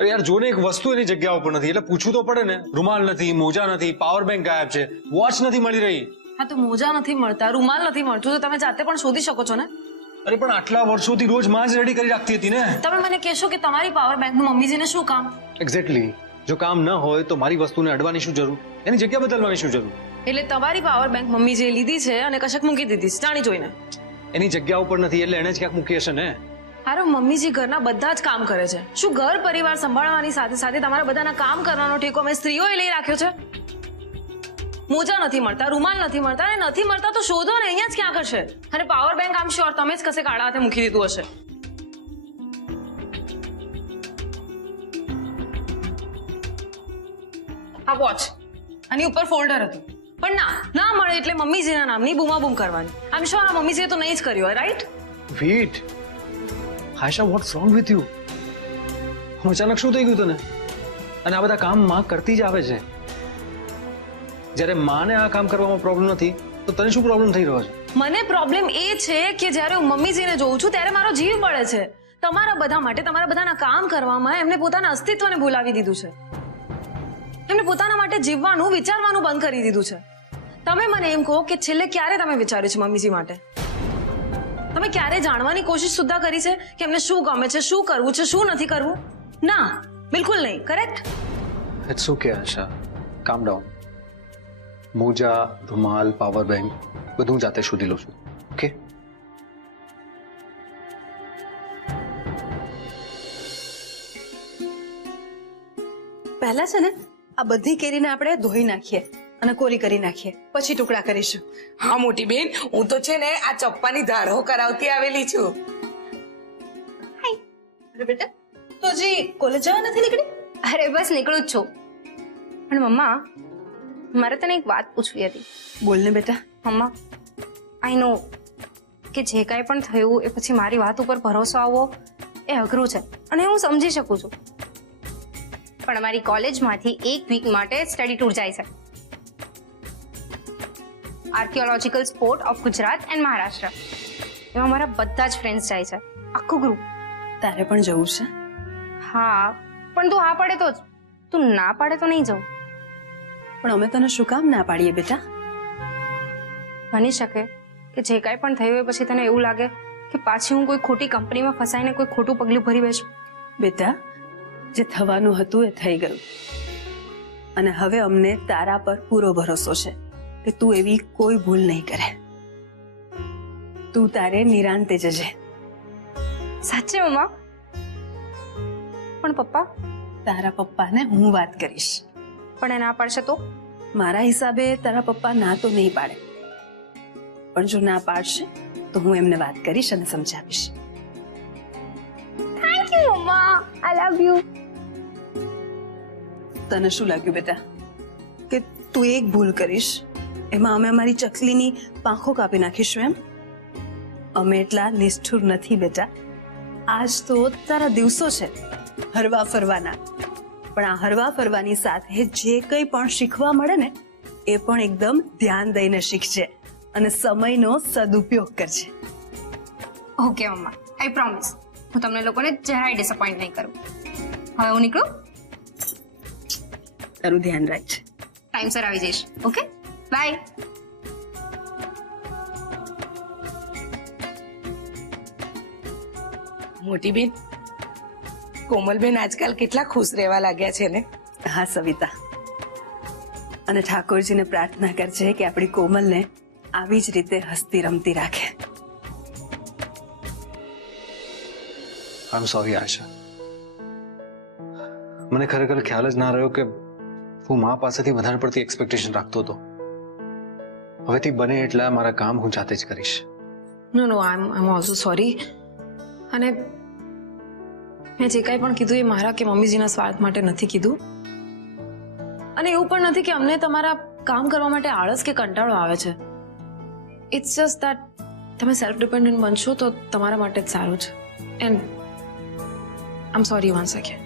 અરે યાર જો ને એક વસ્તુ એની જગ્યા ઉપર નથી એટલે પૂછવું તો પડે ને. રૂમાલ નથી, મોજા નથી, પાવર બેંક ગાયબ છે, વોચ નથી મળી રહી. હા તો મોજા નથી મળતા, રૂમાલ નથી મળતું તો તમે જાતે પણ શોધી શકો છો ને. અરે પણ આટલા વર્ષોથી રોજ માં જ રેડી કરી રાખતી હતી ને. તમે મને કહેશો કે તમારી પાવર બેંકનું મમ્મીજીને શું કામ? એક્ઝેક્ટલી. જો કામ ન હોય તો મારી વસ્તુને અડવાની શું જરૂર, એની જગ્યા બદલવાની શું જરૂર? એટલે તમારી પાવર બેંક મમ્મીજીએ લીધી છે અને કશક મૂકી દીધી છે જાણી જોઈને. એની જગ્યા ઉપર નથી એટલે એને જ ક્યાંક મૂકી હશે ને. અરે મમ્મીજી ઘરના બધા જ કામ કરે છે. શું ઘર પરિવાર સંભાળવાની સાથે સાથે તમારા બધાના કામ કરવાનો ઠેકો અમે સ્ત્રીઓએ લઈ રાખ્યો છે? મોજા નથી મળતા, રૂમાલ નથી મળતા, અને નથી મળતા તો શોધો ને, અહીંયા જ ક્યાં કરશે. અને પાવર બેંક આમ શ્યોર તમે જ કશે કાળા હાથે મૂકી દીધું હશે. આ વોચ આની ઉપર ફોલ્ડર હતું પણ ના મળે એટલે મમ્મીજીના નામની બૂમાબૂમ કરવાની. આમ શ્યોર આ મમ્મીજીએ તો નહીં જ કર્યું હોય, right? Wait Ayesha, what's wrong with you? અચાનક શું થઈ ગયું તને? અને આ બધા કામ માં કરતી જ આવે છે. જ્યારે માને આ કામ કરવામાં પ્રોબ્લેમ નથી તો તને શું પ્રોબ્લેમ થઈ રહ્યો છે? મને પ્રોબ્લેમ એ છે કે જ્યારે હું મમ્મીજીને જોઉં છું ત્યારે મારો જીવ બળે છે. તમારા બધા માટે તમારા બધાના કામ કરવામાં એમને પોતાના અસ્તિત્વને ભૂલાવી દીધું છે. એમને પોતાના માટે જીવવાનું, વિચારવાનું બંધ કરી દીધું છે. તમે મને એમ કહો કે છેલ્લે ક્યારે તમે વિચાર્યું છે મમ્મીજી માટે? તમે ક્યારે જાણવાની કોશિશ સુદ્ધા કરી છે કે એમને શું ગમે છે, શું કરવું છે, શું નથી કરવું? ના, બિલકુલ નહીં. કરેક્ટ? ઇટ્સ ઓકે આશા, કામ ડાઉન. મોજા, રૂમાલ, પાવર બેંક બધું જાતે શોધી લઉં છું. ઓકે? પહેલા છે ને આ બધી કેરીને આપણે ધોઈ નાખીએ અને કોરી કરી નાખીએ, પછી ટુકડા કરીશું. હા મોટી બેન, હું તો છે ને આ ચપ્પાની ધારો કરાવતી આવેલી છું. અરે બેટા, તો હજી કોલેજ જવા નથી નીકળી? અરે બસ નીકળું જ છું. પણ મમ્મા, મારે તને એક વાત પૂછવી હતી. બોલ ને બેટા. મમ્મા, આઈ નો કે જે કાંઈ પણ થયું એ પછી મારી વાત ઉપર ભરોસો આવવો એ અઘરું છે અને હું સમજી શકું છું. પણ અમારી કોલેજમાંથી એક વીક માટે સ્ટડી ટૂર જાય છે. Archaeological spot of Gujarat and Maharashtra. એમાં મારા બધા જ ફ્રેન્ડ્સ જાય છે, આખું ગ્રુપ. તારે પણ જવું છે? હા, પણ તું હા પાડે તો જ. તું ના પાડે તો નહીં જવું. પણ અમે તને શું કામ ના પાડીએ બેટા? બની શકે કે જે કાંઈ પણ થયું એ પછી તને એવું લાગે કે પાછી હું કોઈ ખોટી કંપનીમાં ફસાઈને કોઈ ખોટું પગલું ભરી બેસું. બેટા, જે થવાનું હતું એ થઈ ગયું અને હવે અમને તારા પર પૂરો ભરોસો છે કે તું એવી કોઈ ભૂલ નહીં કરે. તું તારે નિરાંતે જજે. સાચે મમ્મા? પણ પપ્પા? તારા પપ્પાને હું વાત કરીશ. પણ એ ના પાડશે તો? મારા હિસાબે તારા પપ્પા ના તો નહીં પાડે, પણ જો ના પાડશે તો હું એમને વાત કરીશ અને સમજાવીશ. Thank you mamma, I love you. તને શું લાગ્યું બેટા કે તું એક ભૂલ કરીશ એમાં અમે અમારી ચકલીની પાંખો કાપી નાખીશું એમ? અમે એટલા નિષ્ઠુર નથી બેટા. આજ તો તારા દિવસો છે હરવા ફરવાના, પણ આ હરવા ફરવાની સાથે જે કંઈ પણ શીખવા મળે ને એ પણ એકદમ ધ્યાન દઈને શીખજે અને સમયનો સદુપયોગ કરજે. ઓકે મમ્મા, આઈ પ્રોમિસ. હું તમને લોકોને જરાય ડિસઅપોઇન્ટ નહીં કરું. હવે હું નીકળું? તારું ધ્યાન રાખજે. ટાઈમસર આવી જઈશ. Okay, bye. મોટી બેન, કોમલબેન આજકાલ કેટલા ખુશ રહેવા લાગ્યા છે ને. હા સવિતા, અને ઠાકોરજીને પ્રાર્થના કરજે કે આપણી કોમલને આવી જ રીતે હસતી રમતી રાખે. આઈ એમ સોરી આશા. મને ખરેખર ખ્યાલ જ ના રહ્યો કે હું મા પાસેથી વધારે પડતી એક્સપેક્ટેશન રાખતો હતો. હવેથી બને એટલા મારા કામ હું જાતે જ કરીશ. નો આઈ એમ ઓલ્સો સોરી. અને મેં જે કાંઈ પણ કીધું એ મારા કે મમ્મીજીના સ્વાર્થ માટે નથી કીધું. અને એવું પણ નથી કે અમને તમારા કામ કરવા માટે આળસ કે કંટાળો આવે છે. ઇટ્સ જસ્ટ દેટ તમે સેલ્ફ ડિપેન્ડન્ટ બનશો તો તમારા માટે જ સારું છે. And I am sorry once again.